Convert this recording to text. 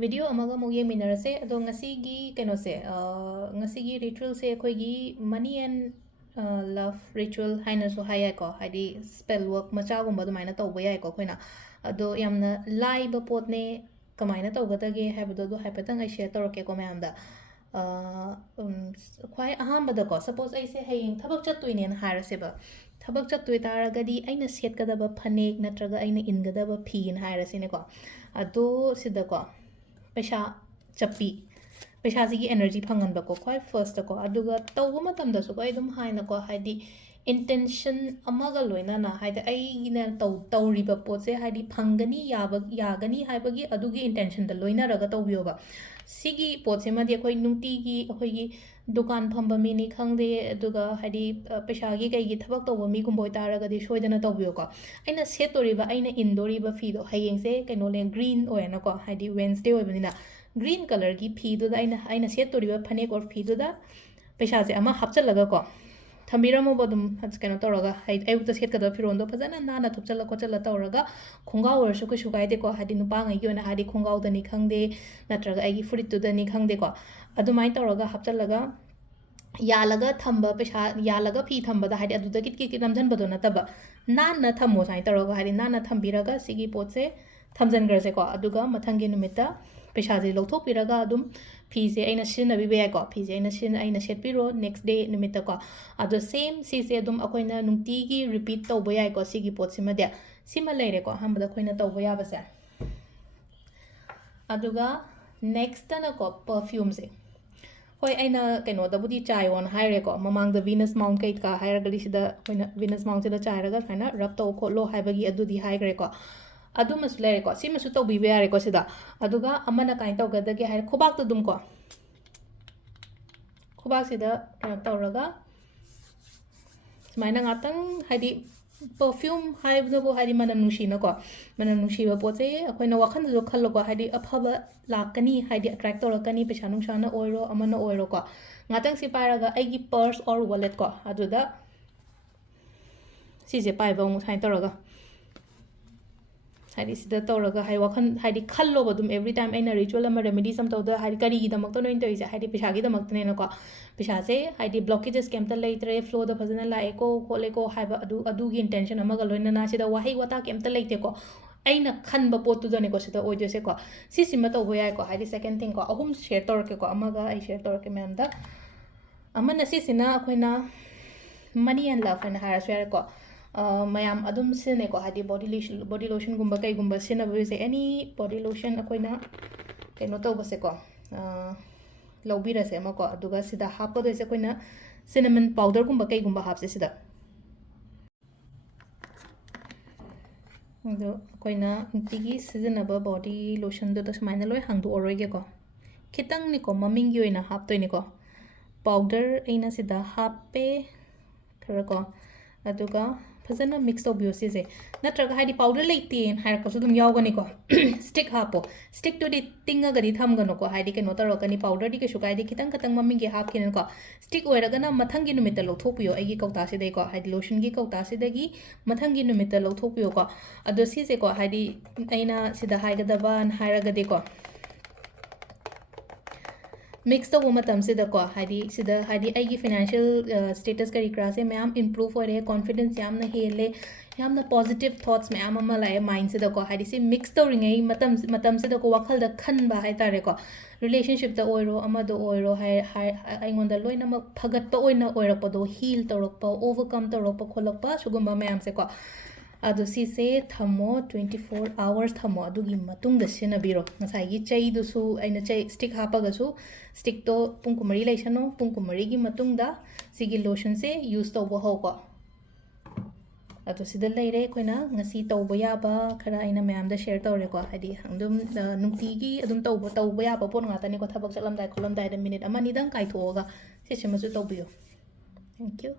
video ꯑꯃꯒ ꯑꯃꯨꯛ ꯌꯦꯡꯃꯤꯟꯅꯔꯁꯦ ꯑꯗꯣ ꯉꯁꯤꯒꯤ ꯀꯩꯅꯣꯁꯦ ꯉꯁꯤꯒꯤ ꯔꯤꯆꯨꯋꯦꯜꯁꯦ ꯑꯩꯈꯣꯏꯒꯤ ꯃꯅꯤ ꯑꯦꯟ ꯂꯚ ꯔꯤꯆꯨꯋꯦꯜ ꯍꯥꯏꯅꯁꯨ ꯍꯥꯏ ꯌꯥꯏꯀꯣ ꯍꯥꯏꯗꯤ ꯁ꯭ꯄꯦꯜ ꯋꯔꯛ ꯃꯆꯥꯒꯨꯝꯕ ꯑꯗꯨꯃꯥꯏꯅ ꯇꯧꯕ ꯌꯥꯏꯀꯣ ꯑꯩꯈꯣꯏꯅ ꯑꯗꯣ ꯌꯥꯝꯅ ꯂꯥꯏꯕ ꯄꯣꯠꯅꯦ ꯀꯃꯥꯏꯅ ꯇꯧꯒꯗꯒꯦ ꯍꯥꯏꯕꯗꯣ ꯑꯗꯣ ꯍꯥꯏꯐꯦꯠꯇꯪ ꯑꯩ ꯁꯦꯌꯔ ꯇꯧꯔꯛꯀꯦꯀꯣ ꯃꯌꯥꯝꯗ ꯈ꯭ꯋꯥꯏ ꯑꯍꯥꯟꯕꯗꯀꯣ ꯁꯄꯣꯁ ꯑꯩꯁꯦ ꯍꯌꯦꯡ ꯊꯕꯛ ꯆꯠꯇꯣꯏꯅꯦꯅ ꯍꯥꯏꯔꯁꯦꯕ ꯊꯕꯛ ꯆꯠꯇꯣꯏ ꯇꯥꯔꯒꯗꯤ ꯑꯩꯅ ꯁꯦꯠꯀꯗꯕ ꯐꯅꯦꯛ ꯅꯠꯇ꯭ꯔꯒ ꯑꯩꯅ ꯏꯟꯒꯗꯕ ꯐꯤꯅ ꯍꯥꯏꯔꯁꯤꯅꯦꯀꯣ ꯑꯗꯣ ꯁꯤꯗꯀꯣ ꯄꯩꯁꯥ ꯆꯞꯄꯤ ꯄꯩꯁꯥꯁꯤꯒꯤ 에너지 ꯐꯪꯍꯟꯕꯀꯣ ꯈ꯭ꯋꯥꯏ ꯐꯔꯁꯇꯀꯣ ꯑꯗꯨꯒ ꯇꯧꯕ ꯃꯇꯝꯗꯁꯨꯀꯣ ꯑꯩ ꯑꯗꯨꯝ ꯍꯥꯏꯅꯀꯣ ꯍꯥꯏꯗꯤ ꯏꯟꯇꯦꯟꯁꯟ ꯑꯃꯒ ꯂꯣꯏꯅꯅ ꯍꯥꯏꯗꯤ ꯑꯩꯅ ꯇꯧꯔꯤꯕ ꯄꯣꯠꯁꯦ ꯍꯥꯏꯗꯤ ꯐꯪꯒꯅꯤ ꯌꯥꯒꯅꯤ ꯍꯥꯏꯕꯒꯤ ꯑꯗꯨꯒꯤ ꯏꯟꯇꯦꯟꯁꯟꯗ ꯂꯣꯏꯅꯔꯒ ꯇꯧꯕꯤꯌꯣꯕ ꯁꯤꯒꯤ ꯄꯣꯠꯁꯤꯃꯗꯤ ꯑꯩꯈꯣꯏ ꯅꯨꯡꯇꯤꯒꯤ ꯑꯩꯈꯣꯏꯒꯤ ꯗꯨꯀꯥꯟ ꯐꯝꯕ ꯃꯤꯅꯤ ꯈꯪꯗꯦ ꯑꯗꯨꯒ ꯍꯥꯏꯗꯤ ꯄꯩꯁꯥꯒꯤ ꯀꯩꯒꯤ ꯊꯕꯛ ꯇꯧꯕ ꯃꯤꯒꯨꯝꯕ ꯑꯣꯏꯇꯥꯔꯒꯗꯤ ꯁꯣꯏꯗꯅ ꯇꯧꯕꯤꯌꯣꯀꯣ ꯑꯩꯅ ꯁꯦꯠꯇꯣꯔꯤꯕ ꯑꯩꯅ ꯏꯟꯗꯣꯔꯤꯕ ꯐꯤꯗꯣ ꯍꯌꯦꯡꯁꯦ ꯀꯩꯅꯣꯅꯦ ꯒ꯭ꯔꯤꯟ ꯑꯣꯏꯅꯀꯣ ꯍꯥꯏꯗꯤ ꯋꯦꯟꯁꯗꯦ ꯑꯣꯏꯕꯅꯤꯅ green color की फीदुदा आइना सेट्टोरिबा फनेक और फीदुदा पैसासे अमा हापचलगको थम्बिरमोबो दुम कनो तौरगा अयुक्ता सेट्कदब फिरोंदो फजना नाना थुपचल खोचल तौरगा खुंगाव ओरसु कइसु काइदेको हादि नुपांगैगी ओना हादि खुंगावदनी खंगदे नत्रगा आइगी फुरितुदनी खंगदेको अदुमाइ तौरगा हापचलगा यालगा थंब पैसा यालगा फी थंबदा हादि अदुदा किट नमझनबदो नतबा नाना थम्मो साइ तौरगा हादि नाना थंबिरगा सिगी पोतसे थमजनग्रसेको अदुगा मथंगी नुमित्ता पैसाजे लौथोकपिरगा अदुम फीसे अइना सिजनबीबा याइको फीसे अइना सेटपिरो नेक्स्ट डे नुमित्तको अदो सेम सीसे अदुम अखोइना नुंगतीगी रिपीट तौबा याइको सिगी पोतसिमदे सिमा लेरेको हंबदा अखोइना तौबा याबसे अदुगा नेक्स्ट तनको परफ्यूम से होय अइना कइनोदबुदी चायोन हाइरेको ममांगद वीनस माउंट कइका हाइरगदि सिदा अखोइना वीनस माउंट सिदा चाइरगा फाइना रब तौ खोलो हाइबगी अदुदी हाइग्रेको अदुमसु लेरेको सिमसु तौबीबा यारेको सिदा अदुगा अमना काइन तौगदगे हाइ खोबाक्तु दुमको खोबाक्सिदा कनो तौरगा सुमाइना गातंग हाइदि परफ्यूम हाइबदबो हाइदि मनम नुसिनको मनम नुसिबा पोचे अखोइना वाखनदो खल्लोको हाइदि अफबा लाकनी हाइदि अट्रैक्ट तौरकनी पैसा नुसाना ओइरो अमना ओइरोको गातंग सि पाइरगा आइगी पर्स और वॉलेट को अदुदा सिजे पाइबा मु साइन तौरगा हाइदि सिदा तौरगा हाइ वाखन हाइदि खल्लोबो दुम एवरी टाइम आइना रिचुअल अमा रेमेडी सम तौदा हाइदि करिगी दमक्तो नोइन तोइसे हाइदि पैसागी दमक्तनेनको पैसासे हाइदि ब्लॉकेजेस केमता लेइत्रे फ्लो द फजना लाएको खोलेको हाइबा अदुगी इंटेंशन अमगा लोइनना सिदा वाहै वाता केमता लेइतेको अइना खनबा पोतुदनेको सिदा ओइदेसेको सिसिमा तौबो याइको हाइदि सेकंड थिंग को अहुम शेयर तौरकेको अमगा आई शेयर तौरके मैमदा अमना सिसिना अखोइना मनी एंड लव हाइना हारसु यारेको मैम अदुम सिनेको हादि बॉडी लोशन गुम्बा कई गुम्बा सिनबसे एनी बॉडी लोशन अखोइना कइनो तौबसेको लौबिरसे अमको अदुगा सिदा हापदोइसे अखोइना सिनेमन पाउडर गुम्बा कई गुम्बा हापसे सिदा अदो अखोइना नुंतिगी सिजनबा बॉडी लोशन दो सुमाइना लोय हांगदोअरोइगेको खितंग निको ममिंगी ओइना हापतोइनिको पाउडर अइना सिदा हापे खरको अदुगा फजना मिक्स तौबियो सिजे नत्रगा हाइदि पाउडर लेते हाइरकसु दुम यावगनिको स्टिक हापो स्टिक टुदि तिंगगदि थमगनको हाइदि केनो तरकनि पाउडर दि केसु काइदि खितंग खतंग ममिंगी हापकिनको स्टिक ओइरगना मथंगी नुमित्ता लौथोपियो आइगी कौतासिदैको हाइदि लोशनगी कौतासिदगी मथंगी नुमित्ता लौथोपियोको अदो सिजेको हाइदि अइना सिदा हाइगदबान हाइरगदिको मिक्स तब मतमसिदको हाइदि आइगी फाइनेंशियल स्टेटस करी क्रासे मैम इम्प्रूव होरे कॉन्फिडेंस यामना हेले यामना पॉजिटिव थॉट्स मैम अमा लाए माइंड सिदको हाइदि से मिक्स तौरिङै मतमसिदको वाखलदा खनबा हाइतारेको रिलेशनशिप दा ओइरो अमदो ओइरो हाइ आइगोंदा लोइनमक फगतपा ओइना ओइरकपदो हील तौरकपा ओवरकम तौरकपा खोलकपा सुगुम्बा मैम सेको अदो सिसे थमो 24 hours थमो अदुगी मतुंगदा सिनबिरो ngसाइगी चैदुसु आइना चै स्टिक हापगसु स्टिक तो पुंकुमरी लेसनो पुंकुमरी गी मतुंगदा सिगी लोशन से यूज तौबो होको अदो सिदा लेरे कोइना ngasi तौबो याबा खरा आइना मैमदा शेयर तौरेको हाइदि अंदुम नुंगतीगी अदुम तौबो याबा पोन गातने को थबक चलमदाय खोलमदाय मिनिट अमा निदंग काइथोगा सिसिमसु तौबियो थैंक यू